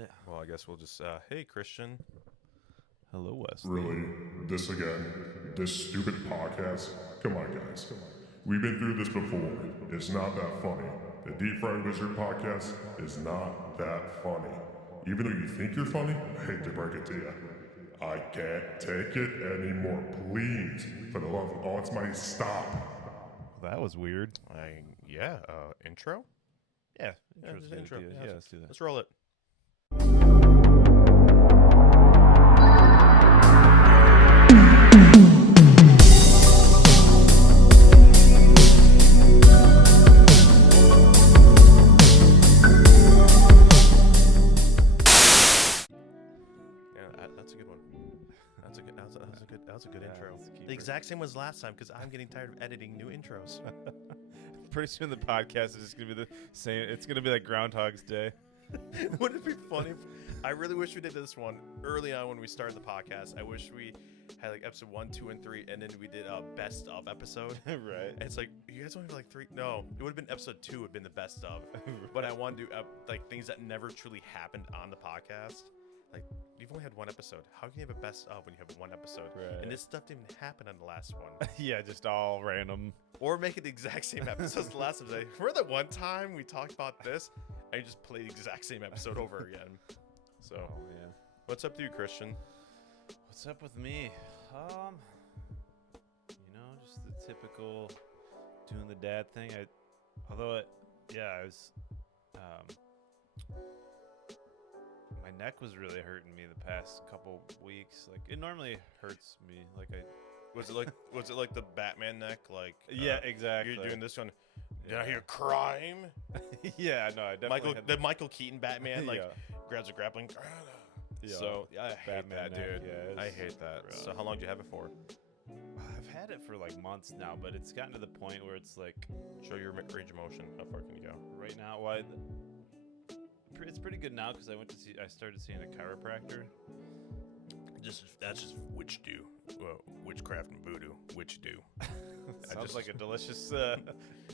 right. Well, I guess we'll just, hey, Christian. Hello, Wesley. Really? This again? This stupid podcast? Come on, guys. We've been through this before. It's not that funny. The Deep Fried Wizard podcast is not that funny. Even though you think you're funny, I hate to break it to you. I can't take it anymore. Please, for the love of Almighty, stop. Well, that was weird. Intro? Yeah, Just intro. Yeah, let's do that. Let's roll it. Yeah, that's a good one. That was a good Yeah, intro. that's a keeper. The exact same was last time because I'm getting tired of editing new intros. Pretty soon the podcast is just gonna be the same. It's gonna be like Groundhog's Day. Wouldn't it be funny? I really wish we did this one early on when we started the podcast. I wish we had like episode 1, 2, and 3, and then we did a best of episode. Right. And it's like, you guys only have like 3. No, it would have been episode 2 would have been the best of. But I want to do like things that never truly happened on the podcast. Like, you've only had one episode. How can you have a best of when you have one episode? Right. And this stuff didn't happen on the last one. Yeah, just all random. Or make it the exact same episode as the last episode. Remember that one time we talked about this? I just played the exact same episode over again. So, yeah. what's up to you, Christian? What's up with me? Just the typical doing the dad thing. I was, my neck was really hurting me the past couple weeks. Like, it normally hurts me. Like, Was it like the Batman neck? Like, yeah, exactly. You're doing this one. Did I Yeah. hear crime? Yeah, no, I definitely had The Michael Keaton Batman yeah. grabs a grappling. Yeah. So yeah, I hate Batman that, neck, dude. yeah, I it's hate that. rough. So how long do you have it for? I've had it for like months now, but it's gotten to the point where it's like Show your range of motion. How far can you go? right now, it's pretty good now because I started seeing a chiropractor. That's just witch do. Well, witchcraft and voodoo. Witch do. Sounds like a delicious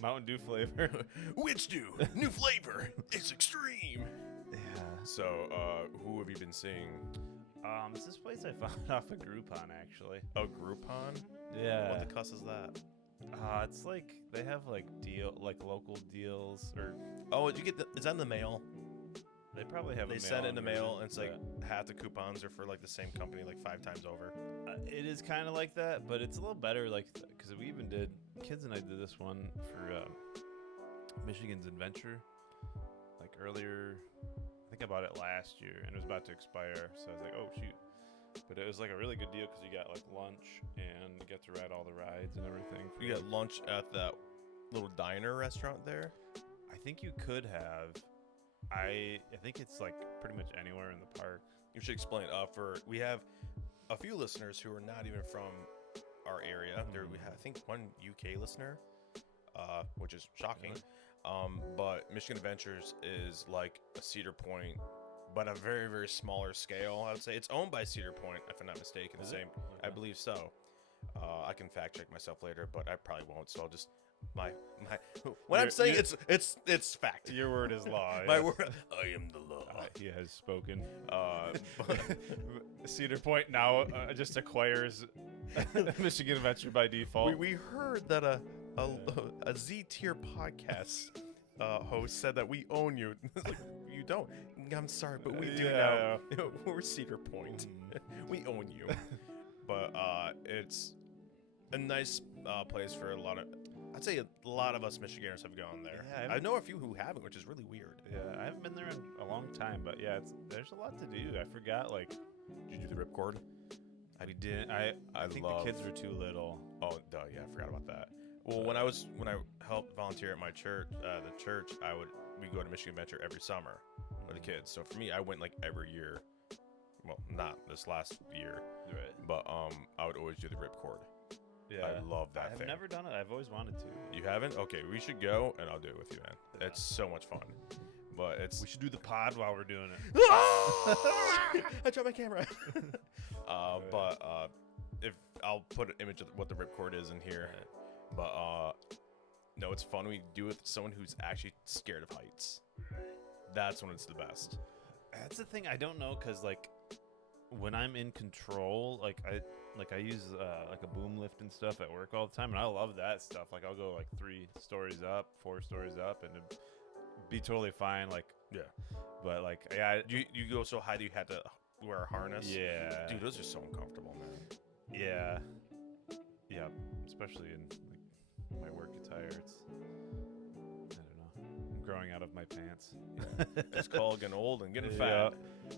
Mountain Dew flavor. Witch do. New flavor. It's extreme. Yeah. So who have you been seeing? It's this place I found off of Groupon actually. Oh, Groupon. Yeah. What the cuss is that? It's like they have like local deals, or Oh, did you get is that in the mail? they probably have. They a send it in the mail-in mail, version, and it's like half the coupons are for like the same company like 5 times over. It is kind of like that, but it's a little better, like, because we even did, kids and I did this one for Michigan's Adventure, like earlier, I think I bought it last year, and it was about to expire, so I was like, oh, shoot. But it was like a really good deal because you got like lunch, and you get to ride all the rides and everything. You got lunch at that little diner restaurant there? I think you could have. I think it's like pretty much anywhere in the park. You should explain. We have a few listeners who are not even from our area. We have, I think, one UK listener, which is shocking. But Michigan Adventures is like a Cedar Point, but a very, very smaller scale. I would say it's owned by Cedar Point, if I'm not mistaken. Is The it? same, Okay. I believe so. I can fact check myself later, but I probably won't. So I'll just my when I'm saying it's fact. Your word is law. My yes. word, I am the law. He has spoken. But Cedar Point now just acquires Michigan Adventure by default. we heard that a Z tier podcast host said that we own you. It's like, you don't. I'm sorry, but we do Yeah. now. We're Cedar Point. We own you. But it's a nice place for a lot of. I'd say a lot of us Michiganders have gone there. Yeah, I know a few who haven't, which is really weird. Yeah, I haven't been there in a long time, but yeah, there's a lot to do. I forgot, like, Did you do the ripcord? we didn't. I think love- the kids were too little. Oh, duh, yeah, I forgot about that. Well, when I helped volunteer at my church, the church, we go to Michigan Adventure every summer with the kids. So for me, I went like every year. Well, not this last year, Right. but I would always do the ripcord. Yeah. I love that I've thing. never done it. I've always wanted to. You haven't? Okay, we should go and I'll do it with you, man. Yeah. It's so much fun. But it's We should do the pod while we're doing it. I dropped my camera. But if I'll put an image of what the ripcord is in here. But no, it's fun when you do it with someone who's actually scared of heights. That's when it's the best. That's the thing. I don't know because like when I'm in control, I use like a boom lift and stuff at work all the time, and I love that stuff. Like I'll go like 3 stories up, 4 stories up, and it'd be totally fine. Like Yeah. but like yeah, You go so high that you had to wear a harness. yeah, Dude, those are so uncomfortable, man. yeah, yeah. Especially in like my work attire, it's I don't know. I'm growing out of my pants. It's called getting old and getting Yeah. fat.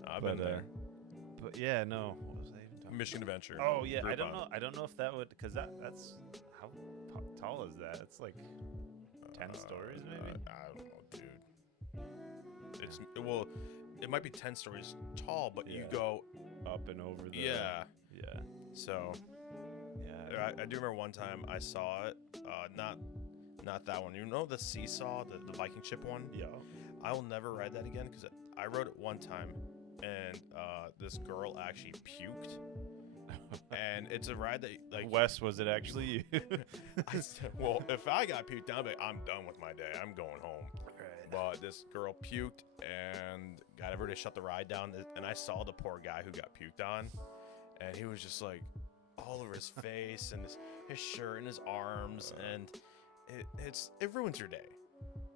I've been there. But yeah, no. What was I even talking? Michigan Adventure. Oh yeah, I Group don't on. know. I don't know if that would because that's how tall is that? It's like 10 stories maybe. I don't know, dude. It's well, it might be 10 stories tall, but you Yeah. go Up and over the yeah. yeah So yeah. I do remember one time I saw it. Not that one. You know the seesaw, the Viking ship one. Yeah. I will never ride that again because I rode it one time, and this girl actually puked. And it's a ride that like Wes, was it actually you? I said, well, if I got puked on, I'm done with my day. I'm going home. But this girl puked and got everybody to shut the ride down. And I saw the poor guy who got puked on, and he was just like all over his face and his shirt and his arms, and it ruins your day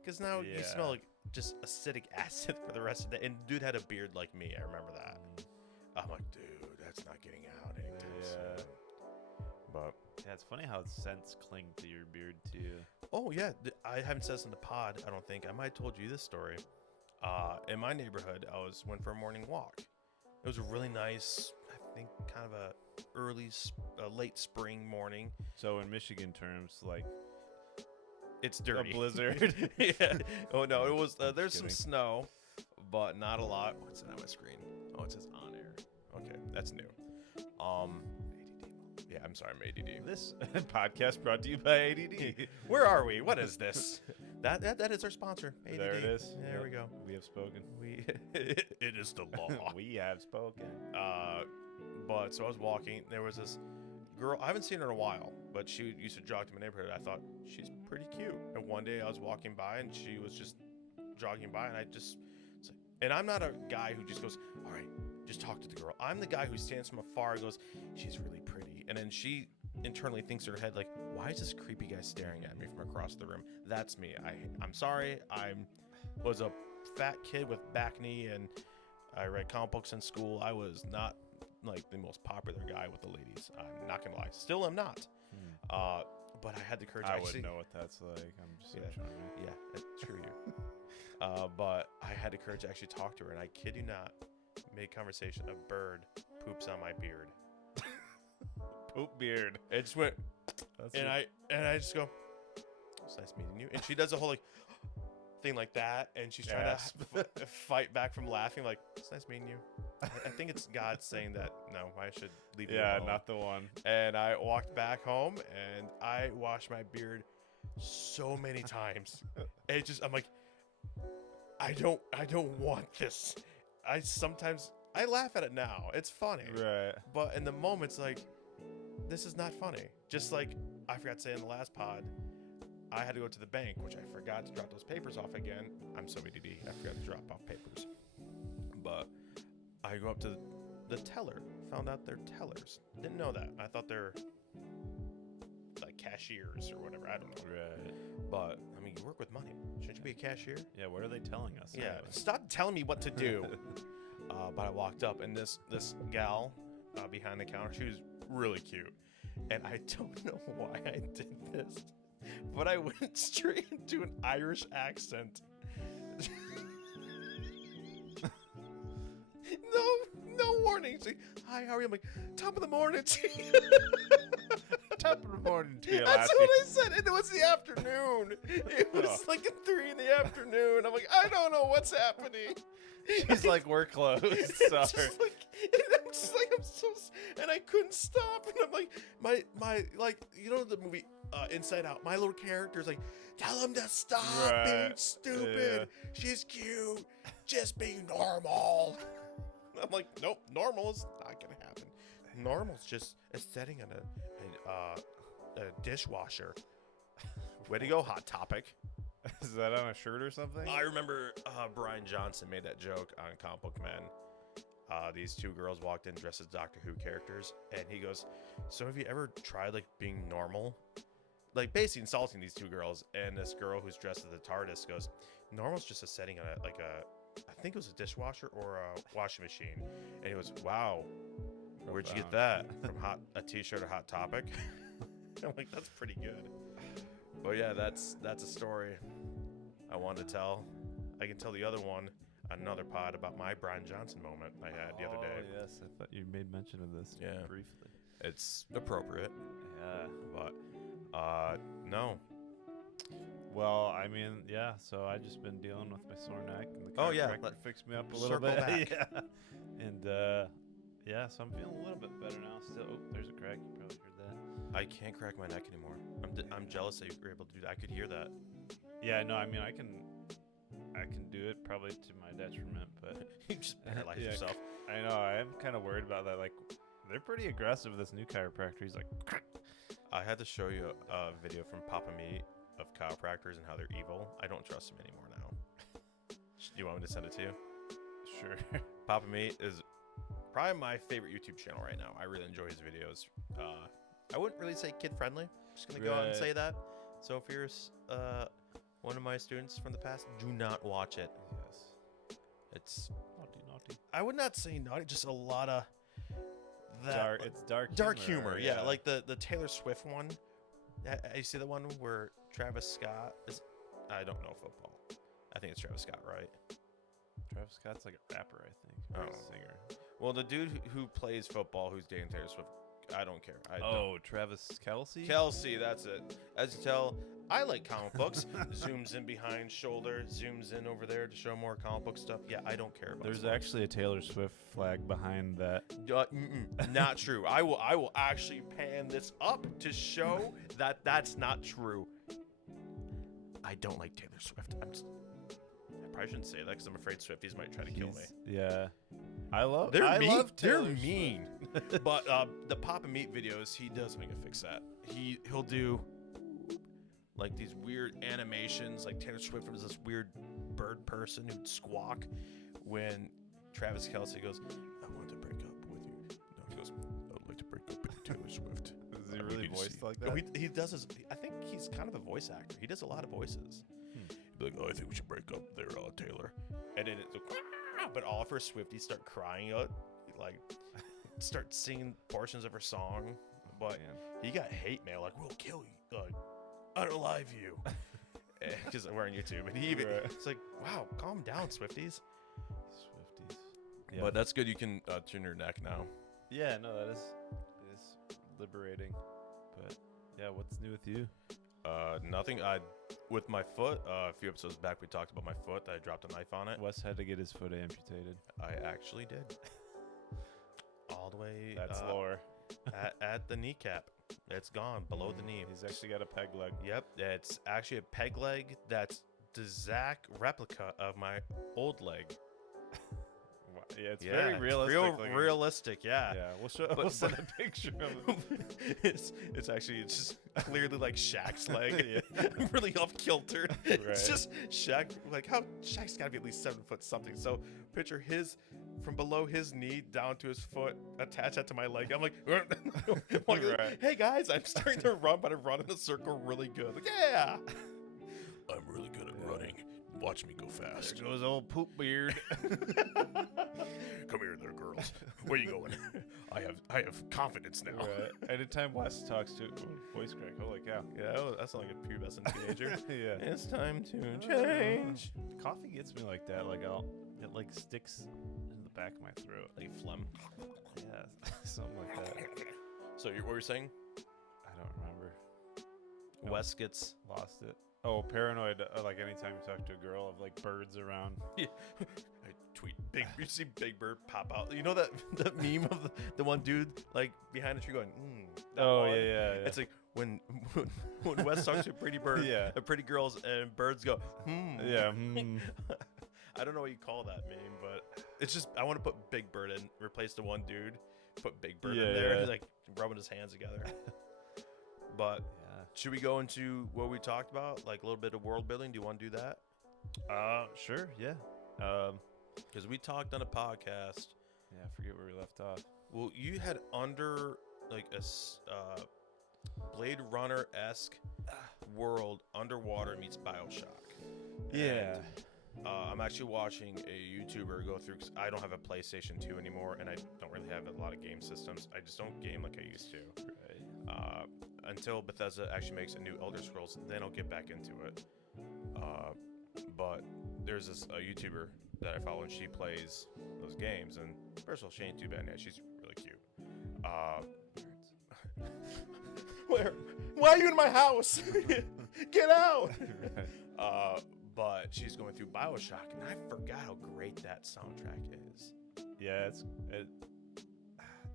because now you Yeah. smell like just acidic acid for the rest of the day. And dude had a beard like me. I remember that. I'm like, dude, that's not getting out anytime Yeah. soon. But Yeah, it's funny how scents cling to your beard too. oh yeah, I haven't said this in the pod. I don't think I might have told you this story. In my neighborhood, went for a morning walk. It was a really nice, I think, kind of a late spring morning. So in Michigan terms, like It's a dirty. blizzard. Yeah. Oh no, it was. There's some Kidding. snow, but not a lot. What's it on my screen? Oh, it says on air. Okay, that's new. Yeah, I'm sorry, I'm ADD. This podcast brought to you by ADD. Where are we? What is this? That is our sponsor. ADD. There it is. There we go. We have spoken. It is the law. We have spoken. But so I was walking. There was this girl. I haven't seen her in a while, but she used to jog to my neighborhood. I thought she's pretty cute. And one day I was walking by, and she was just jogging by, and and I'm not a guy who just goes, all right, just talk to the girl. I'm the guy who stands from afar and goes, she's really pretty. And then she internally thinks in her head, like, why is this creepy guy staring at me from across the room? That's me. I'm sorry. I was a fat kid with back knee, and I read comic books in school. I was not like the most popular guy with the ladies. I'm not gonna lie. Still am not. But I had the courage. I wouldn't know what that's like. I'm just so charming. Yeah, screw you. But I had the courage to actually talk to her, and I kid you not, made conversation. A bird poops on my beard. Poop beard. It just went, That's and I just go, it's nice meeting you. And she does a whole like thing like that, and she's trying Gasp. to fight back from laughing. Like, it's nice meeting you. I think it's God saying that. No, I should leave you Yeah, alone. not the one. And I walked back home, and I washed my beard so many times. It just, I'm like, I don't want this. I laugh at it now. It's funny. Right. But in the moment, it's like, this is not funny. Just like I forgot to say in the last pod, I had to go to the bank, which I forgot to drop those papers off again. I'm so ADD. I forgot to drop off papers. But I go up to the teller. Found out they're tellers. Didn't know that. I thought they're like cashiers or whatever. I don't know. Right. But I mean, you work with money. Shouldn't you be a cashier? Yeah, what are they telling us? Yeah. anyway? Stop telling me what to do. But I walked up, and this gal behind the counter, she was really cute. And I don't know why I did this, but I went straight into an Irish accent. No warning. She's like, hi, how are you? I'm like, top of the morning to you. Top of the morning to you, That's lassie. what I said, and it was the afternoon. It was like at 3 in the afternoon. I'm like, I don't know what's happening. She's like, we're closed. It's Sorry. just like, and I'm just like, I'm so, and I couldn't stop, and I'm like, my, like, you know the movie Inside Out. My little character's like, tell him to stop being Right. stupid. She's cute. Just be normal. I'm like, nope, normal is not gonna happen. Normal's just a setting on a dishwasher. Way to go, Hot Topic. Is that on a shirt or something? I remember Brian Johnson made that joke on Comic Book Men. These two girls walked in dressed as Doctor Who characters, and he goes, "So have you ever tried like being normal?" Like basically insulting these two girls, and this girl who's dressed as the TARDIS goes, "Normal's just a setting on I think it was a dishwasher or a washing machine," and he goes, "Wow, where'd you get that from? A T-shirt or Hot Topic?" I'm like, that's pretty good. But yeah, that's a story I wanted to tell. I can tell the other one on another pod about my Brian Johnson moment I had the other day. Oh yes, I thought you made mention of this briefly. It's appropriate. Yeah, but no. Well, I mean, yeah. So I just been dealing with my sore neck, and the chiropractor fixed me up a little circle bit. back. Yeah, and yeah, so I'm feeling a little bit better now. Still, oh, there's a crack. You probably heard that. I can't crack my neck anymore. I'm jealous that you were able to do that. I could hear that. Yeah, no, I mean, I can do it probably to my detriment, but You just paralyze yourself. I know. I am kind of worried about that. Like, they're pretty aggressive. This new chiropractor, he's like, I had to show you a video from Papa Meat of chiropractors and how they're evil. I don't trust them anymore now. Do you want me to send it to you? sure. Papa Meat is probably my favorite YouTube channel right now. I really enjoy his videos. I wouldn't really say kid friendly. Just gonna go out and say that. So if you're one of my students from the past, do not watch it. Yes. It's Naughty. I would not say naughty, just a lot of that. It's dark. Dark humor, yeah. Like the Taylor Swift one. You see the one where Travis Scott is? I don't know football. I think it's Travis Scott, right? Travis Scott's like a rapper, I think. Or a singer. Well, the dude who plays football, who's dating Taylor Swift, I don't care. Travis Kelce? Kelsey, that's it. As you tell, I like comic books. Zooms in behind shoulder, zooms in over there to show more comic book stuff. Yeah, I don't care about There's sports. actually a Taylor Swift flag behind that. Not true. I will actually pan this up to show that that's not true. I don't like Taylor Swift. I probably shouldn't say that because I'm afraid Swifties might try to kill me. Yeah. I love They're mean. They're Taylor mean. But the Papa Meat videos, he does make a fix that. He'll do like these weird animations, like Taylor Swift was this weird bird person who'd squawk when Travis Kelce goes, "I want to break up with you." No, he goes, "I would like to break up with Taylor Swift." Is he really voiced like that? No, he does his. I think he's kind of a voice actor. He does a lot of voices. He'd be like, "Oh, I think we should break up there, Taylor." And then it's like, but all of her Swifties start crying out, like start singing portions of her song. But he got hate mail like, "We'll kill you, unalive you," because we're on YouTube. And he even it's like, "Wow, calm down, Swifties." Yeah. But that's good. You can tune your neck now. Yeah, no, that is liberating. But yeah, what's new with you? Nothing. With my foot, a few episodes back, we talked about my foot. I dropped a knife on it. Wes had to get his foot amputated. I actually did. All the way. That's lore. at the kneecap. It's gone below the knee. He's actually got a peg leg. Yep. It's actually a peg leg that's the Zach replica of my old leg. Yeah, it's very realistic. Realistic, yeah. Yeah, we'll send a picture of it. It's actually just clearly like Shaq's leg. Really off kilter. Right. It's just Shaq. Like Shaq's got to be at least 7 foot something. So picture his from below his knee down to his foot, attach that to my leg. I'm like, Right. Hey guys, I'm starting to run, but I run in a circle really good. Like, yeah, I'm really good at running. Watch me go fast. There goes old poop beard. Come here, there, girls. Where you going? I have confidence now. Right. Anytime Wes talks to voice crack, holy cow. Yeah, that's like a pubescent teenager. Yeah. It's time to change. Coffee gets me like that. Like it like sticks in the back of my throat. Like phlegm. Yeah, something like that. So what were you saying? I don't remember. Wes gets lost it. Oh, paranoid. Like anytime you talk to a girl of like birds around. Yeah. I tweet you see Big Bird pop out. You know that meme of the one dude like behind a tree going, Oh yeah. It's like when Wes talks to a pretty bird, pretty girls and birds go, Yeah. I don't know what you call that meme, but it's just I want to put Big Bird in, replace the one dude, put Big Bird in there, and like rubbing his hands together. But should we go into what we talked about, like a little bit of world building? Do you want to do that? Sure, yeah. Because we talked on a podcast. Yeah, I forget where we left off. Well, you had under like a Blade Runner-esque world underwater meets BioShock. Yeah. And, I'm actually watching a YouTuber go through, because I don't have a PlayStation 2 anymore, and I don't really have a lot of game systems. I just don't game like I used to. Right. Until Bethesda actually makes a new Elder Scrolls, then I'll get back into it. But there's this YouTuber that I follow, and she plays those games. And first of all, she ain't too bad. Yeah, she's really cute. Why are you in my house? Get out! Right. But she's going through BioShock, and I forgot how great that soundtrack is. Yeah, I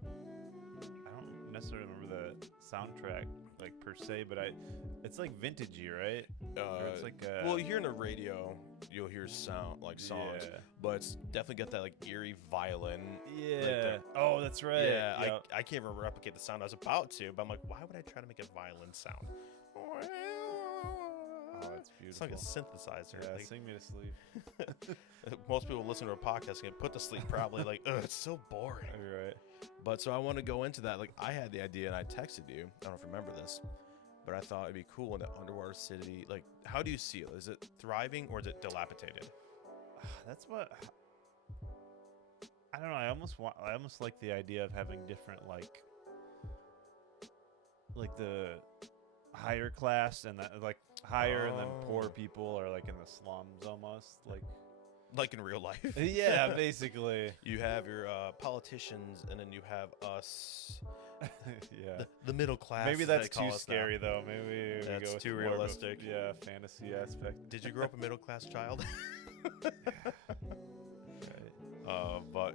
don't necessarily remember the soundtrack like per se, but it's like vintagey, right? Or it's like well, you hear in the radio, you'll hear songs, yeah. but it's definitely got that like eerie violin. Yeah. Oh, that's right. Yeah, Yep. I can't even replicate the sound I was about to, but I'm like, why would I try to make a violin sound? Oh, it's It's beautiful. like a synthesizer. Yeah, like, sing me to sleep. most people listen to a podcast and get put to sleep probably like, ugh, it's so boring. You're right. But so I want to go into that. Like, I had the idea and I texted you. I don't know if you remember this, but I thought it'd be cool in the underwater city. Like, how do you see it? Is it thriving or is it dilapidated? That's what I don't know. I almost like the idea of having different like the higher class and that like higher and then poor people are like in the slums almost Like in real life. yeah, basically. You have your politicians, and then you have us, Yeah. the middle class. Maybe as they that's call too us now. scary though. Maybe we That's go with too more of a, realistic. yeah, fantasy aspect. Did you grow up a middle class child? Right. But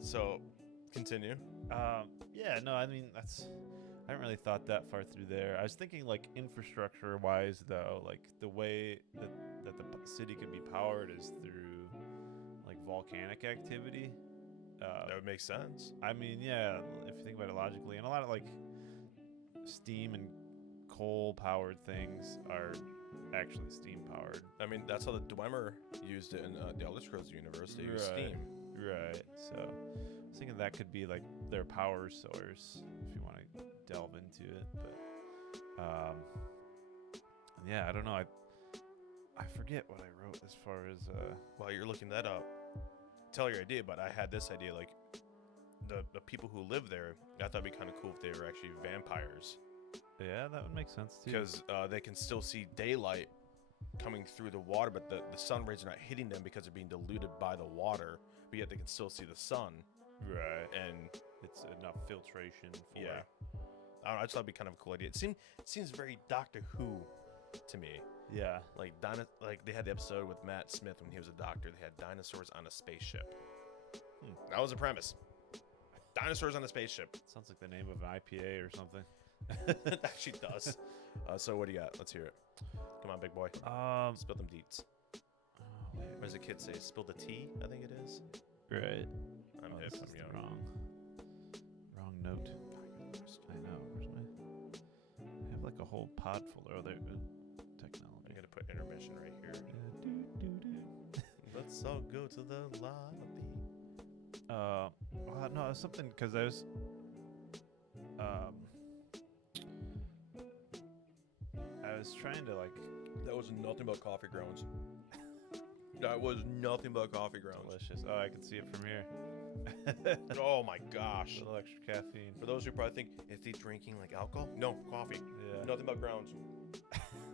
so continue. Yeah, no, I mean I haven't really thought that far through there. I was thinking like infrastructure wise though, like the way that the city could be powered is through like volcanic activity. That would make sense. I mean, yeah, if you think about it logically, and a lot of like steam and coal powered things are actually steam powered. I mean, that's how the Dwemer used it in the Elder Scrolls universe. They used steam. Right. So I was thinking that could be like their power source if you want to delve into it. But yeah, I don't know. I forget what I wrote as far as While you're looking that up, tell your idea. But I had this idea, like the people who live there. I thought it'd be kind of cool if they were actually vampires, yeah, that would make sense too. because they can still see daylight coming through the water, but the sun rays are not hitting them because they're being diluted by the water. But yet they can still see the sun, right, and it's enough filtration for yeah. I don't know, I just thought it'd be kind of a cool idea. It seems very Doctor Who to me. yeah. Like they had the episode with Matt Smith when he was a doctor. They had dinosaurs on a spaceship. That was the premise. Dinosaurs on a spaceship. Sounds like the name of an IPA or something. It actually does. So what do you got? Let's hear it. Come on, big boy. Spill them deets. What does the kid say? Spill the tea, I think it is. Right. I'm hip. This I'm is the young. wrong note. I know. Where's my? I have like a whole pod folder. Oh, there. Technology. I'm going to put intermission right here. Yeah, Let's all go to the lobby. well, no, it was something because I was, I was trying to like. That was nothing but coffee grounds. That was nothing but coffee grounds. Delicious. Oh, I can see it from here. Oh my gosh. A little extra caffeine. For those who probably think, is he drinking like alcohol? No, coffee. Yeah. Nothing but grounds.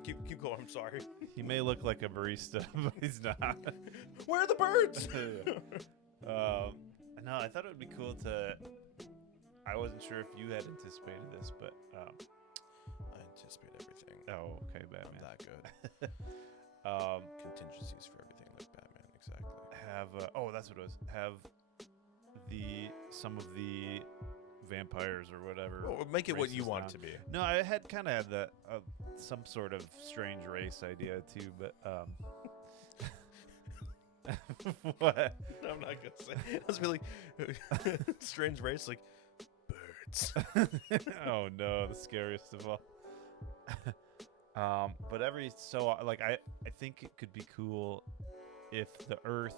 keep going. I'm sorry. He may look like a barista, but he's not. Where are the birds? No, I thought it would be cool to. I wasn't sure if you had anticipated this, but I anticipate everything. oh, okay, Batman. I'm that good. Contingencies for everything, like Batman, exactly. Have that's what it was. Have some of the vampires or whatever. Well, make it what you races want now. it to be. No, I had kind of had that some sort of strange race idea too, but what? I'm not gonna say. That's really strange race, like birds. Oh no, the scariest of all. But every so like I think it could be cool if the Earth,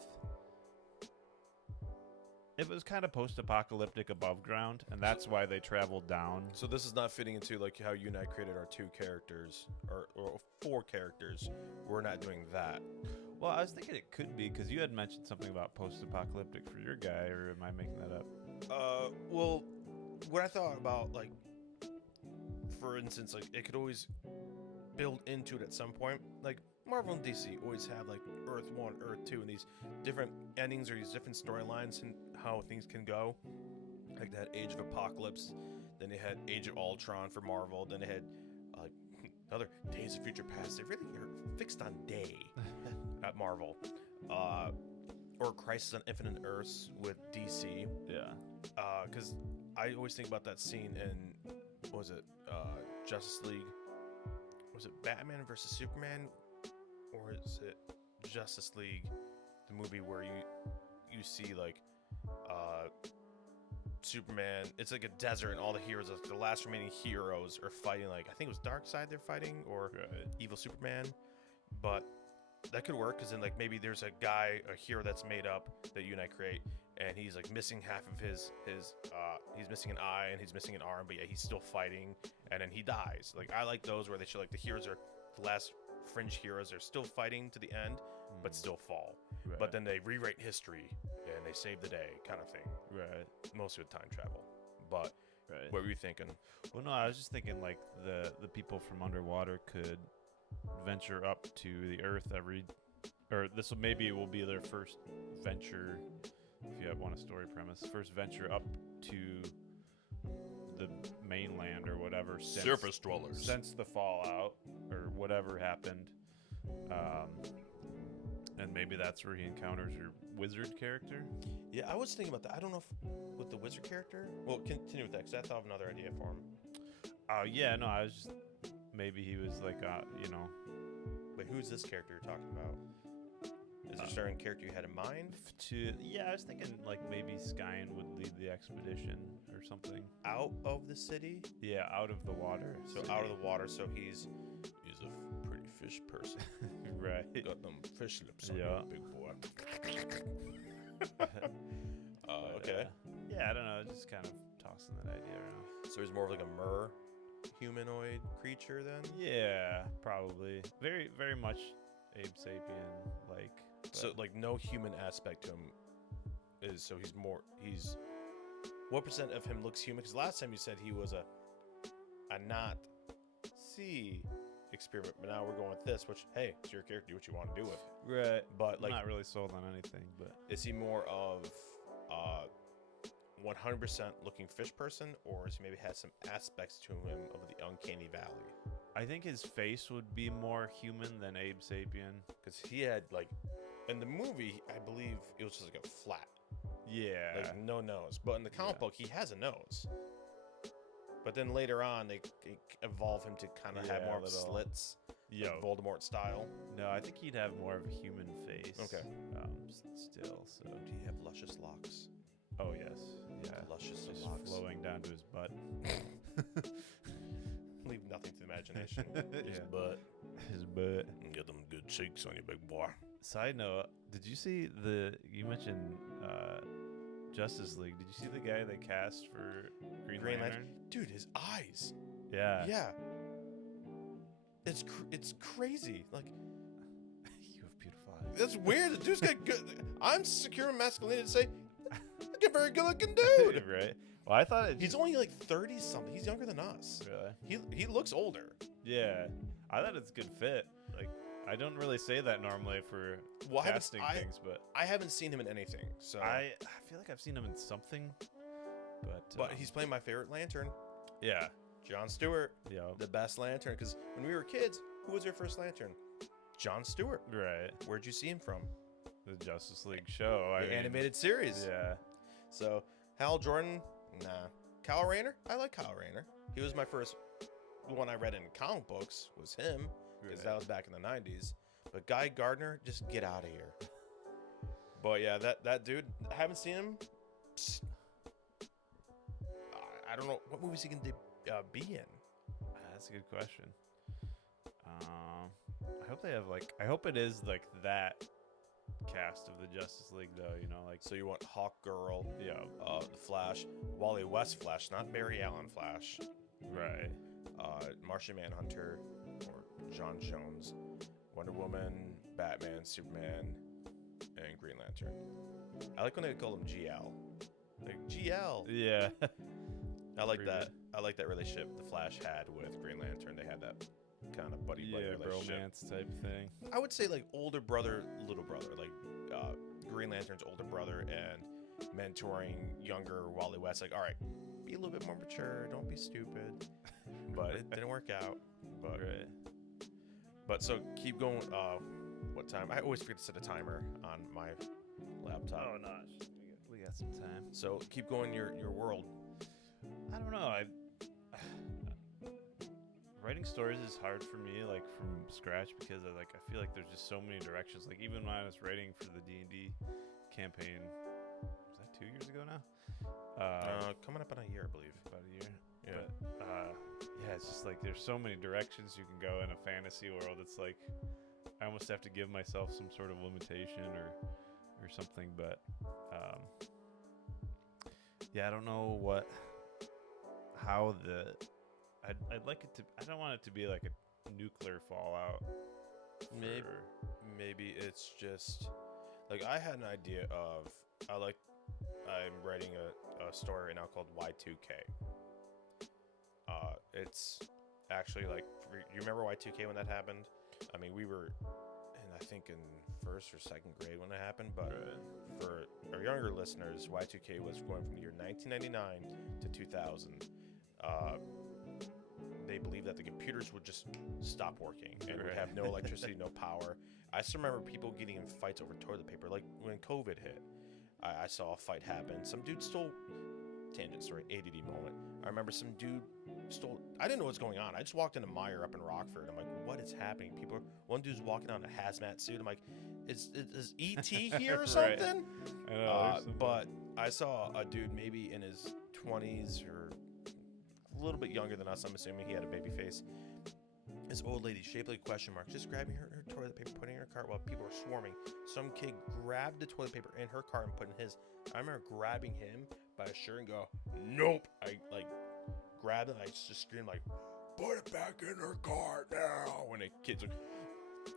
if it was kind of post-apocalyptic above ground, and that's why they traveled down. So this is not fitting into like how you and I created our 2 characters or 4 characters. We're not doing that. Well, I was thinking it could be because you had mentioned something about post-apocalyptic for your guy, or am I making that up? Well, what I thought about, like, for instance, like it could always build into it at some point. Like Marvel and DC always have like Earth 1, Earth 2, and these different endings or these different storylines and how things can go. Like they had Age of Apocalypse, then they had Age of Ultron for Marvel, then they had like another Days of Future Past. They really are fixed on day at Marvel. Or Crisis on Infinite Earths with DC. Yeah. Because I always think about that scene in, what was it, Justice League? Was it Batman versus Superman? Or is it Justice League, the movie where you see like Superman, it's like a desert and all the heroes, the last remaining heroes are fighting, like I think it was Darkseid they're fighting, or Evil Superman. But that could work because then like maybe there's a hero that's made up that you and I create, and he's like missing half of his he's missing an eye and he's missing an arm, but yeah, he's still fighting, and then he dies. Like I like those where they show like the heroes are the last fringe heroes are still fighting to the end but still fall. Right. But then they rewrite history and they save the day kind of thing. Right. Mostly with time travel. But Right. what were you thinking? Well, no, I was just thinking like the people from underwater could venture up to the Earth this will be their first venture, if you want a story premise, first venture up to the mainland or whatever. Surface dwellers. Since the fallout or whatever happened. And maybe that's where he encounters your wizard character. Yeah, I was thinking about that. I don't know if with the wizard character. Well, continue with that because I thought of another idea for him. Yeah, no, I was just, maybe he was like, Wait, who's this character you're talking about? Is there a certain character you had in mind? Yeah, I was thinking like maybe Skyen would lead the expedition or something. Out of the city? Yeah, out of the water. So out of the water, so he's a pretty fish person. Right. Got them fish lips on Yeah. you, big boy. Okay. Yeah, I don't know, just kind of tossing that idea around. So he's more of like a mer humanoid creature then? Yeah, probably. Very, very much Abe Sapien like. So like no human aspect to him so he's what percent of him looks human? Because last time you said he was a not sea experiment, but now we're going with this, which hey, it's your character, do what you want to do with it. Right. But like I'm not really sold on anything, but is he more of 100% looking fish person, or is he maybe has some aspects to him of the uncanny valley? I think his face would be more human than Abe Sapien. Because he had like in the movie, I believe it was just like a flat, Yeah. like no nose. But in the comic book, he has a nose. But then later on, they evolve him to kind of have Yeah, more of little- slits, like Voldemort style. No, I think he'd have more of a human face. Okay. Still, so. Do you have luscious locks? Oh yes. Yeah. Luscious Just locks. flowing down to his butt. Leave nothing to the imagination. His Yeah. butt. His butt. Get them good cheeks on you, big boy. Side note, did you see you mentioned Justice League. Did you see the guy they cast for Green Lantern? Dude, his eyes. Yeah. Yeah. It's crazy. Like, You have beautiful eyes. that's weird. The dude's got good. I'm secure and masculine to say, look a very good looking dude. Right? Well, I thought He's only like 30 something. He's younger than us. Really? He looks older. Yeah. I thought it's a good fit. Like, I don't really say that normally for casting things, but I haven't seen him in anything. So I feel like I've seen him in something. But he's playing my favorite Lantern, yeah. John Stewart, Yeah. the best Lantern. Because when we were kids, who was your first Lantern? John Stewart. Right. Where'd you see him from? The Justice League show. The animated series. Yeah. So Hal Jordan, nah. Kyle Rayner, I like Kyle Rayner. He was my first one I read in comic books was him, because that was back in the 90s. But Guy Gardner, just get out of here. But yeah, that dude, I haven't seen him. I don't know what movies he can be in. That's a good question. I hope they have like. I hope it is like that cast of the Justice League, though. You know, like So you want Hawk Girl, yeah, the Flash, Wally West Flash, not Barry Allen Flash, right. Martian Manhunter, or John Jones, Wonder Woman, Batman, Superman, and Green Lantern. I like when they call him GL. Like GL. Yeah, I like Pretty that. good. I like that relationship the Flash had with Green Lantern. They had that kind of buddy relationship. bromance type thing. I would say like older brother, little brother, like Green Lantern's older brother and mentoring younger Wally West. Like, all right, be a little bit more mature. Don't be stupid. But it didn't work out. But Right. but so keep going. What time? I always forget to set a timer on my laptop. Oh no, we got some time. So keep going your world. I don't know. Writing stories is hard for me, like from scratch, because I feel like there's just so many directions. Like even when I was writing for the D&D campaign, was that 2 years ago now? Coming up on a year, I believe. About a year. Yeah. But yeah, it's just like there's so many directions you can go in a fantasy world. It's like I almost have to give myself some sort of limitation or something. But yeah, I don't know how I'd like it to. I don't want it to be like a nuclear fallout. Maybe it's just like I had an idea of I'm writing a story right now called Y2K. It's actually like you remember Y2K when that happened? I mean, we were I think in first or second grade when it happened, but for our younger listeners, Y2K was going from the year 1999 to 2000. They believed that the computers would just stop working and would have no electricity, no power. I still remember people getting in fights over toilet paper. Like when COVID hit, I saw a fight happen. Some dude stole, tangent story, ADD moment. I remember some dude stole, I didn't know what's going on. I just walked into Meyer up in Rockford. I'm like, what is happening? One dude's walking on a hazmat suit. I'm like, is ET here or something? I know, But I saw a dude maybe in his 20s or a little bit younger than us. I'm assuming he had a baby face. This old lady, shaped like a question mark, just grabbing her toilet paper, putting it in her cart while people are swarming. Some kid grabbed the toilet paper in her cart and put it in his. I remember grabbing him by his shirt and go, nope. I grabbed it and I just screamed like, put it back in her cart now. When the kid's like,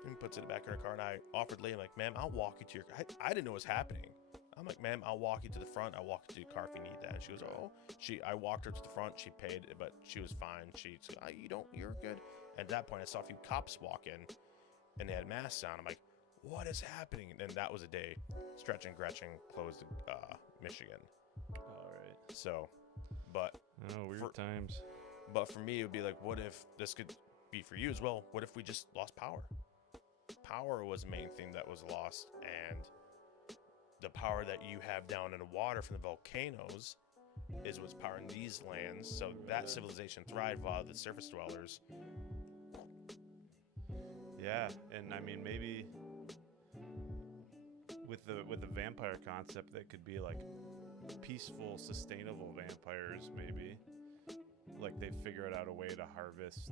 and puts it back in her car, and I offered lady, I'm like, ma'am, I'll walk you to your car. I didn't know what was happening. I'm like, ma'am, I'll walk you to the front. I'll walk you to your car if you need that. And she goes, oh. I walked her to the front. She paid, but she was fine. She said, you're good. And at that point, I saw a few cops walk in, and they had masks on. I'm like, what is happening? And then that was a day Stretch and Gretchen closed Michigan. All right. So, but weird times. But for me, it would be like, what if this could be for you as well? What if we just lost power? Power was the main thing that was lost, and the power that you have down in the water from the volcanoes is what's powering these lands. So that civilization thrived while the surface dwellers. Yeah, and I mean maybe with the vampire concept, that could be like peaceful, sustainable vampires. Maybe like they figured out a way to harvest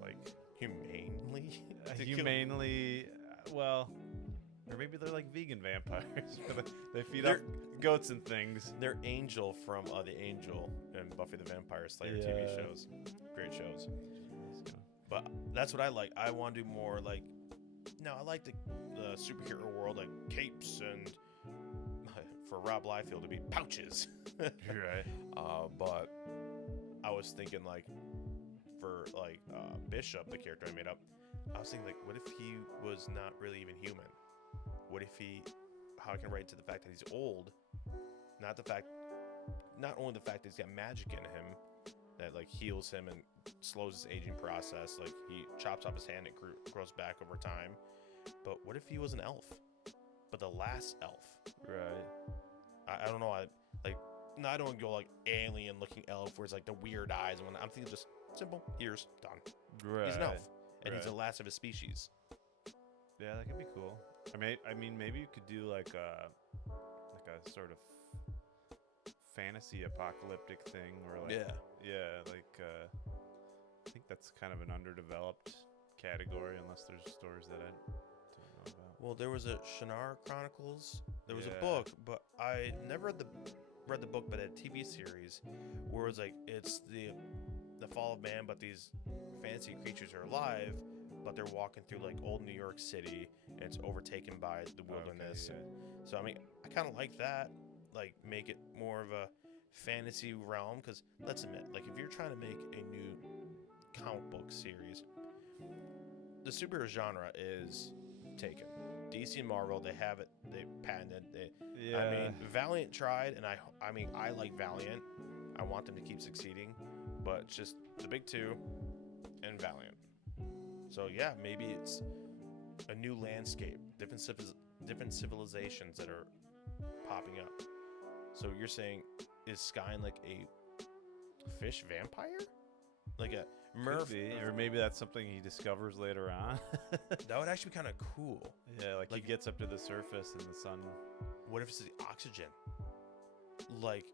like Humanely? humanely. Well. Or maybe they're like vegan vampires. They feed off goats and things. They're Angel from The Angel and Buffy the Vampire Slayer TV shows. Great shows. But that's what I like. I want to do more like... No, I like the superhero world, like capes and... For Rob Liefeld to be pouches. Right. But I was thinking like... For like Bishop, the character I made up, I was thinking like, what if he was not really even human? What if how I can relate to the fact that he's old, not only the fact that he's got magic in him that like heals him and slows his aging process, like he chops off his hand, it grows back over time. But what if he was an elf, but the last elf? Right. I don't know. I don't go like alien looking elf where it's like the weird eyes. And I'm thinking just simple ears, done. Right. He's an elf, and he's the last of his species. Yeah, that could be cool. I mean, maybe you could do like a sort of fantasy apocalyptic thing, or like I think that's kind of an underdeveloped category unless there's stories that I don't know about. Well, there was a Shannara Chronicles. There was a Yeah. book, but I never read the book, but a TV series where it's like it's the fall of man, but these fantasy creatures are alive, but they're walking through like old New York City, and it's overtaken by the wilderness. Okay, So I mean, I kind of like that. Like, make it more of a fantasy realm, because let's admit, like, if you're trying to make a new comic book series, the superhero genre is taken. DC and Marvel, they have it, they patented it. Yeah. I mean, Valiant tried, and I mean, I like Valiant. I want them to keep succeeding, but it's just the big two and Valiant. So yeah, maybe it's a new landscape, different civilizations that are popping up. So you're saying, is Skyn like a fish vampire? Like a Could be, or maybe that's something he discovers later on. That would actually be kind of cool. Yeah, like he Like- gets up to the surface and the sun. What if it's the oxygen? Like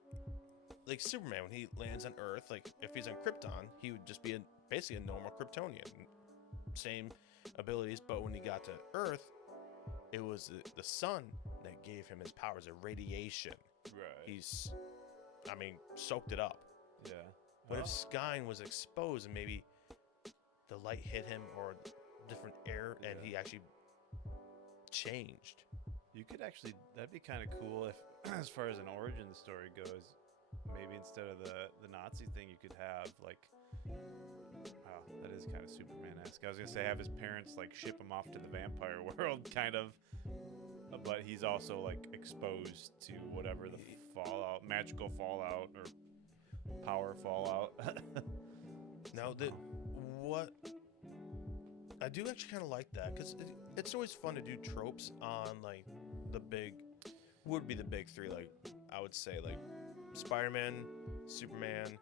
Superman, when he lands on Earth, like if he's on Krypton, he would just be basically a normal Kryptonian. Same abilities, but when he got to Earth, it was the sun that gave him his powers, a radiation. Right. He's, I mean, soaked it up. Yeah. What if Well, Skyn was exposed and maybe the light hit him or different air and Yeah. he actually changed? you could actually, that'd be kind of cool if, as far as an origin story goes, maybe instead of the Nazi thing, you could have like, wow, that is kind of Superman-esque. I was gonna say have his parents like ship him off to the vampire world, kind of, but he's also like exposed to whatever the fallout, magical fallout or power fallout. Now, what I do actually kind of like that, because it's always fun to do tropes on like the big, would be the big three. Like I would say like Spider-Man, Superman,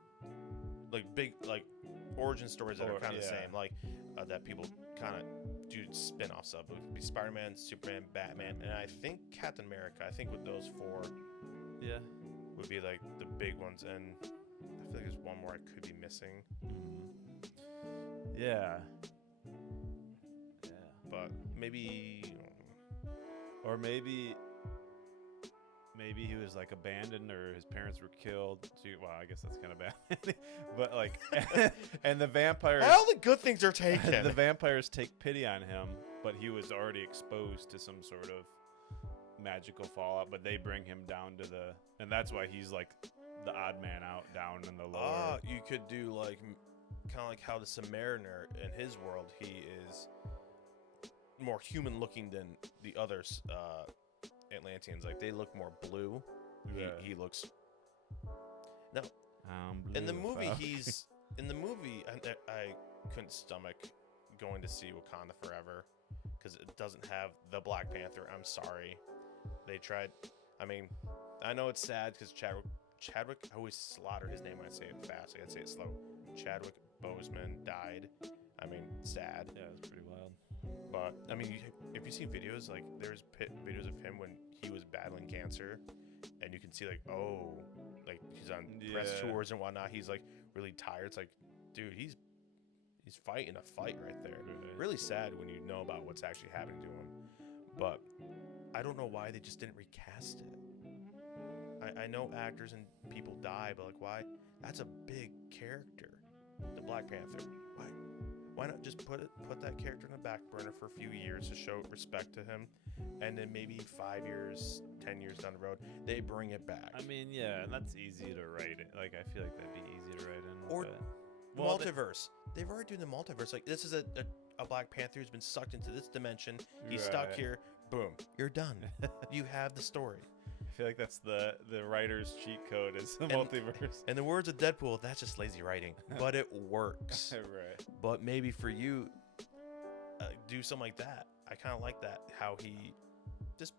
like big like origin stories that are kind of the yeah. same, like that people kind of do spin-offs of. It would be Spider-Man, Superman, Batman, and I think Captain America. I think with those four Yeah. would be like the big ones, and I feel like there's one more I could be missing, Yeah. Yeah. but maybe. Or maybe he was like abandoned or his parents were killed. Well, I guess that's kind of bad. But like, and the vampires, All the good things are taken. the vampires take pity on him, but he was already exposed to some sort of magical fallout. But they bring him down to and that's why he's like the odd man out down in the lower. You could do like kind of like how the Submariner in his world, he is more human looking than the others Atlanteans. Like they look more blue. Yeah. He looks. Now in the Blue, movie, pal. in the movie. I couldn't stomach going to see Wakanda Forever because it doesn't have the Black Panther. I'm sorry, they tried. I mean, I know it's sad because Chadwick. I always slaughter his name when I say it fast. I gotta say it slow. Chadwick Boseman died. I mean, sad. Yeah, it's pretty wild. But I mean, if you see videos, like there's videos of him when he was battling cancer, and you can see like, oh, like he's on press Yeah. tours and whatnot. He's like really tired. It's like, dude, he's fighting a fight right there. Right. Really sad when you know about what's actually happening to him. But I don't know why they just didn't recast it. I know actors and people die, but like, why? That's a big character, the Black Panther. Why not just put that character in the back burner for a few years to show respect to him, and then maybe 5 years, 10 years down the road, they bring it back. I mean, yeah, and that's easy to write it. Like, I feel like that'd be easy to write in. Or but, well, multiverse. They've already done the multiverse. Like, this is a Black Panther who's been sucked into this dimension. He's stuck Right. here. Boom. You're done. You have the story. I feel like that's the writer's cheat code is the And- multiverse. In the words of Deadpool, that's just lazy writing, but it works. Right. But maybe for you, do something like that. I kind of like that, how he just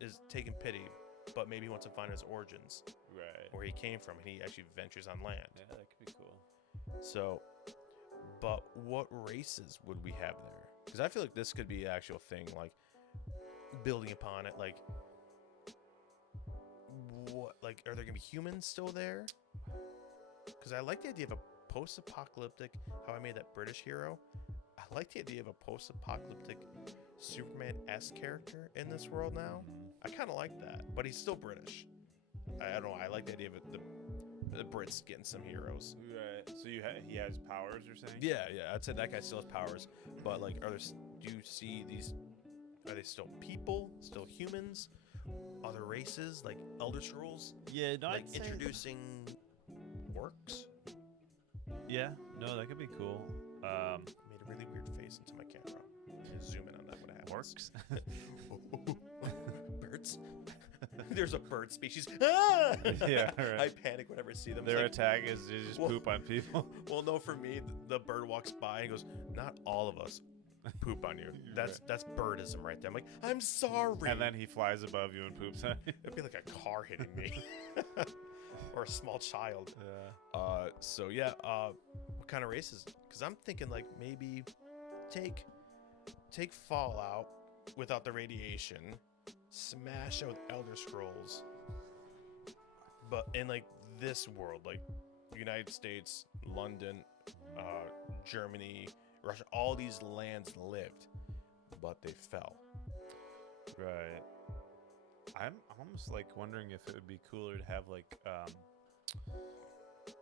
is taking pity, but maybe he wants to find his origins, Right. where he came from, and he actually ventures on land. Yeah, that could be cool. So, but what races would we have there? Because I feel like this could be an actual thing, like building upon it. Like, what? Like, are there gonna be humans still there? Because I like the idea of a post-apocalyptic. How I made that British hero. I I like the idea of a post-apocalyptic Superman-esque character in this world now. I kind of like that, but he's still British. I don't know. I like the idea of the Brits getting some heroes. Right. So he has powers, you're saying? Yeah. I'd say that guy still has powers, but like, do you see these? Are they still people? Still humans? Other races like Elder Scrolls? Yeah. No, Like I'd say- introducing orcs. Yeah. No, that could be cool. Made a really weird face into my camera. Zoom in on that when it happens. Orcs. Birds. There's a bird species. Ah! Yeah, right. I panic whenever I see them. Their It's attack is to just Well- poop on people. well, no, for me, the bird walks by and goes, "Not all of us poop on you." That's birdism right there. I'm like, "I'm sorry." And then he flies above you and poops on you. it'd be like a car hitting me, or a small child. Yeah. So yeah. What kind of races? Because I'm thinking like maybe take Fallout without the radiation, smash it with Elder Scrolls, but in like this world, like United States, London, Germany, Russia, all these lands lived, but they fell. Right. I'm almost like wondering if it would be cooler to have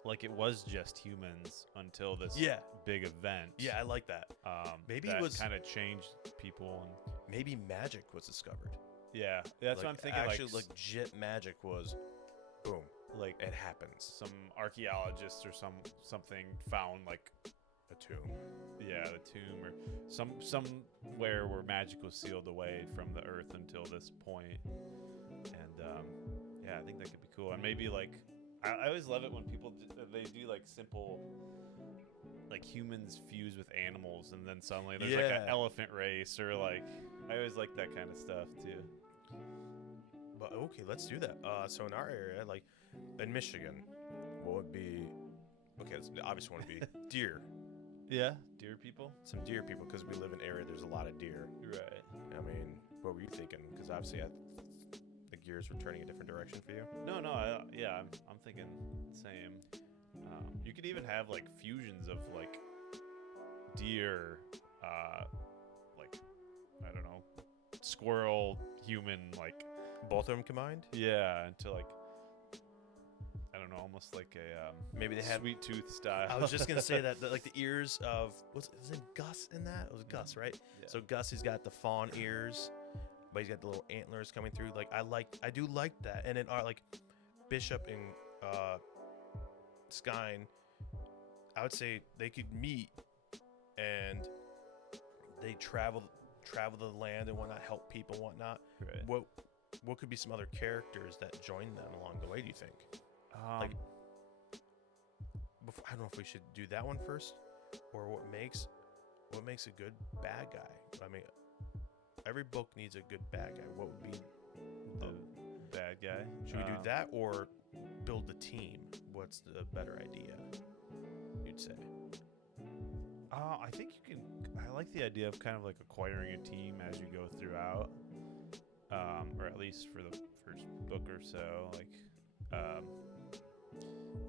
like it was just humans until this big event. Yeah, I like that. Maybe it that was kind of changed people and maybe magic was discovered. yeah, that's what I'm thinking. Actually, like legit magic was, boom, like it happens. some archaeologists or something found like A tomb. yeah the tomb or somewhere where magic was sealed away from the earth until this point. And yeah, I think that could be cool. And maybe like I always love it when people they do like simple like humans fuse with animals and then suddenly there's like an elephant race or like I always like that kind of stuff too. But okay, let's do that. So in our area, like in Michigan, what would be okay? The obvious one would be deer. Yeah, deer people. Some deer people, because we live in an area there's a lot of deer. Right. I mean, what were you thinking? Because obviously, the gears were turning a different direction for you. No, I'm thinking same. You could even have like fusions of like deer, like I don't know, squirrel, human, like Both of them combined? yeah, into like I don't know, almost like a Maybe they have. sweet tooth style. I was just gonna say that, like the ears of was it Gus in that? It was Gus, right? Yeah. So Gus, he's got the fawn ears, but he's got the little antlers coming through. Like I do like that. And then like Bishop and Skyn, I would say they could meet and they travel the land and whatnot, help people and whatnot. Right. What could be some other characters that join them along the way? Do you think? Like, I don't know if we should do that one first, or what makes a good bad guy. I mean, every book needs a good bad guy. What would be the bad guy. should we do that or build the team? What's the better idea? You'd say. I think you can. I like the idea of kind of like acquiring a team as you go throughout, or at least for the first book or so. Like,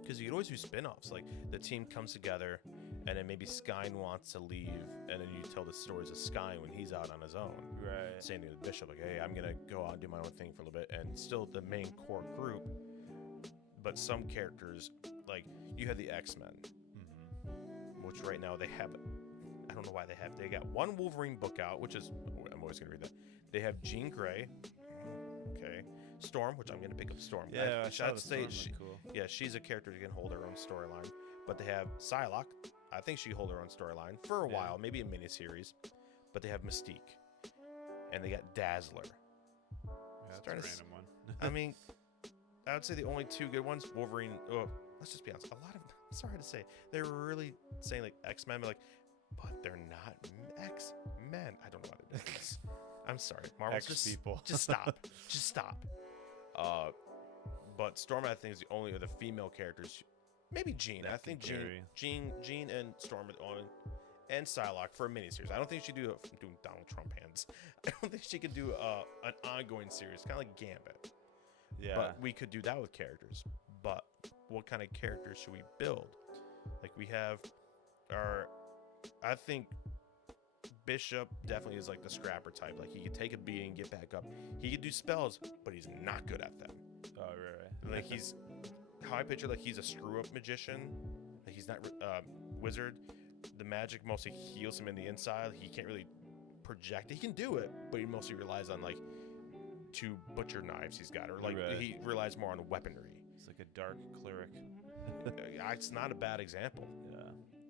Because you could always do spin-offs. Like the team comes together, and then maybe Skyn wants to leave, and then you tell the stories of Skyn when he's out on his own. right. Saying to the Bishop, like, hey, I'm gonna go out and do my own thing for a little bit, and still the main core group. But some characters, like you have the X-Men, which right now they have. I don't know why they got one Wolverine book out, which is I'm always gonna read that. They have Jean Grey, okay, Storm, which I'm gonna pick up Storm. Yeah, I saw I'd the say Storm look cool. yeah, she's a character that can hold her own storyline. But they have Psylocke. I think she hold her own storyline for a Yeah. while, maybe a miniseries. But they have Mystique, and they got Dazzler. Yeah, that's a Starting to random one. I mean, I would say the only two good ones, Wolverine. Oh, let's just be honest. A lot of, I'm sorry to say, they were really saying like X-Men, but they're not X-Men. I don't know what it is. I'm sorry, Marvel. X people. Just stop. Just stop. But Storm, I think, is the only of the female characters. Maybe Jean. I think Jean and Storm are the only, and Psylocke for a miniseries. I don't think she do doing Donald Trump hands. I don't think she could do an ongoing series, kind of like Gambit. Yeah. But we could do that with characters. But what kind of characters should we build? Like we have I think Bishop definitely is like the scrapper type. Like he could take a beating, get back up. He could do spells, but he's not good at them. Oh, right. Like he's how I picture like he's a screw up magician. Like he's not wizard. The magic mostly heals him in the inside. He can't really project. He can do it, but he mostly relies on like 2 butcher knives he's got, or like he relies more on weaponry. It's like a dark cleric. It's not a bad example. Yeah.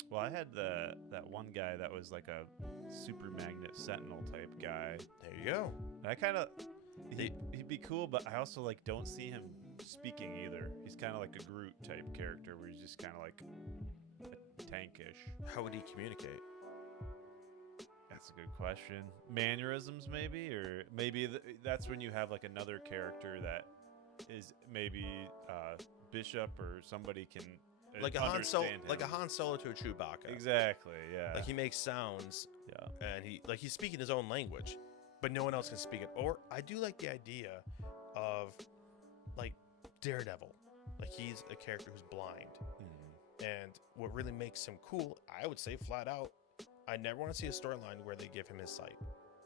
Well, I had that one guy that was like a super magnet sentinel type guy. There you go. And I kind of he'd be cool, but I also like don't see him speaking either. He's kind of like a Groot type character where he's just kind of like tankish. How would he communicate? That's a good question. Mannerisms, maybe, or maybe that's when you have like another character that is maybe Bishop or somebody can like a Han Solo to a Chewbacca. Exactly. Yeah. Like he makes sounds. Yeah. And he's speaking his own language, but no one else can speak it. Or I do like the idea of like Daredevil. Like he's a character who's blind. And what really makes him cool, I would say flat out, I never want to see a storyline where they give him his sight,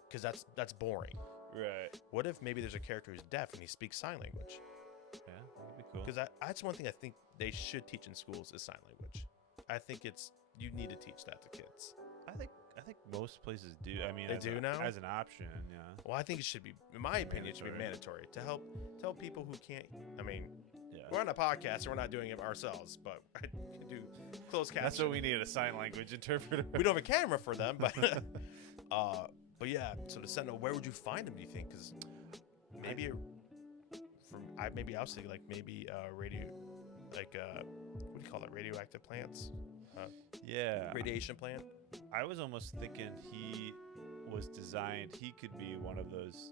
because that's boring. Right. What if maybe there's a character who's deaf and he speaks sign language? Yeah, that'd be cool. Because that's one thing I think they should teach in schools is sign language. I think you need to teach that to kids. I think most places do. I mean, they do now as an option. Yeah. Well, I think it should be, in my opinion, it should be mandatory to help tell people who can't. I mean, we're on a podcast, so we're not doing it ourselves, but I can do closed caption. That's what we need, a sign language interpreter. We don't have a camera for them, but yeah. So the Sentinel, where would you find them? Do you think? Because maybe maybe I was thinking like maybe what do you call that? Radioactive plants. Yeah. Radiation plant. I was almost thinking he was designed. He could be one of those,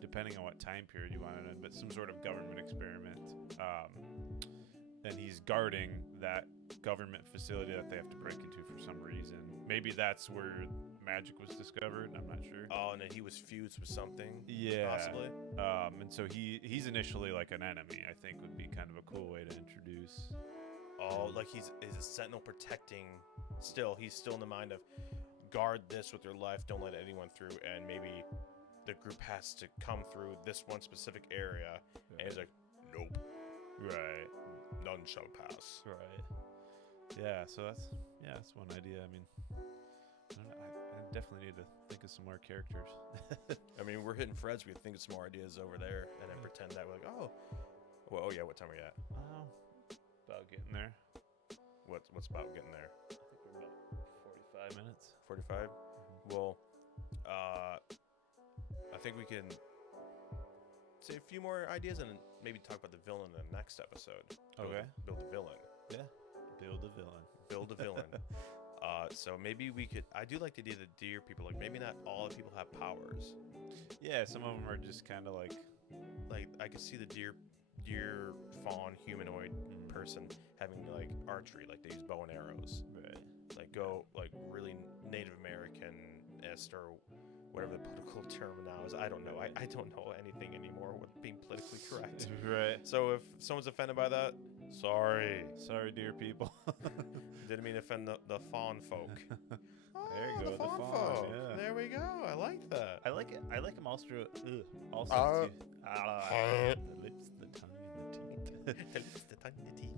depending on what time period you want it in, but some sort of government experiment. And he's guarding that government facility that they have to break into for some reason. Maybe that's where magic was discovered. I'm not sure. Oh, and then he was fused with something. Yeah. Possibly. And so he's initially like an enemy, I think would be kind of a cool way to introduce. Oh, like he's a sentinel protecting. He's still in the mind of guard this with your life. Don't let anyone through. And maybe the group has to come through this one specific area. Right. And he's like, nope. Right. None shall pass. Right. Yeah. So that's one idea. I mean, I don't know. I definitely need to think of some more characters. I mean, we're hitting Fred's. We think of some more ideas over there, and then pretend that we're like, oh yeah. What time are we at? About getting there. What's about getting there? I think we're about 45 minutes. 45. Well, I think we can say a few more ideas and maybe talk about the villain in the next episode. Okay. Build a villain. Yeah. Build a villain. Build a villain. So maybe we could. I do like the idea that deer people, like maybe not all the people have powers. Yeah, some of them are just kind of like I could see the deer fawn humanoid person having like archery, like they use bow and arrows. Right. Like go like really Native American-est or whatever the political term now is. I don't know. I don't know anything anymore with being politically correct. Right. So if someone's offended by that, sorry, dear people. Didn't mean to offend the fawn folk. There you go, the the fawn fawn, folk. yeah. There we go. I like that. I like it. I like him also. Too. The lips, the tongue, and the teeth. The lips, the tongue, the teeth.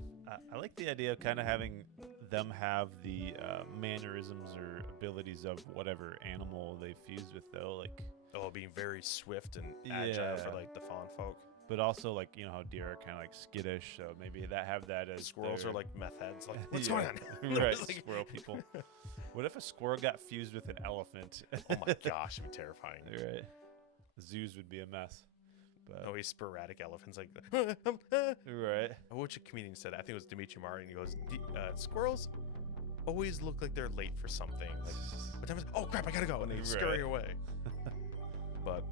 I like the idea of kind of having them have the mannerisms or abilities of whatever animal they fuse with, though. Like, being very swift and agile for like the fawn folk. But also, like, how deer are kind of like skittish, so maybe have that as squirrels their... are like meth heads. Like, what's going on? Right, like... squirrel people. What if a squirrel got fused with an elephant? Oh my gosh, it'd be terrifying. Right. Zoos would be a mess. But... always sporadic elephants, like right. Which a comedian said, I think it was Dimitri Martin. He goes, squirrels always look like they're late for something. Like, what time is it? Oh crap, I gotta go, and they scurry away. But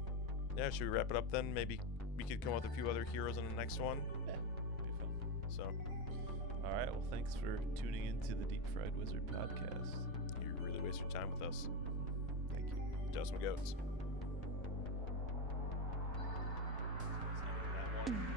yeah, should we wrap it up then? Maybe we could come up with a few other heroes in the next one. Yeah, be fun. So, all right. Well, thanks for tuning into the Deep Fried Wizard podcast. You really waste your time with us. Thank you. Tell some goats. That one.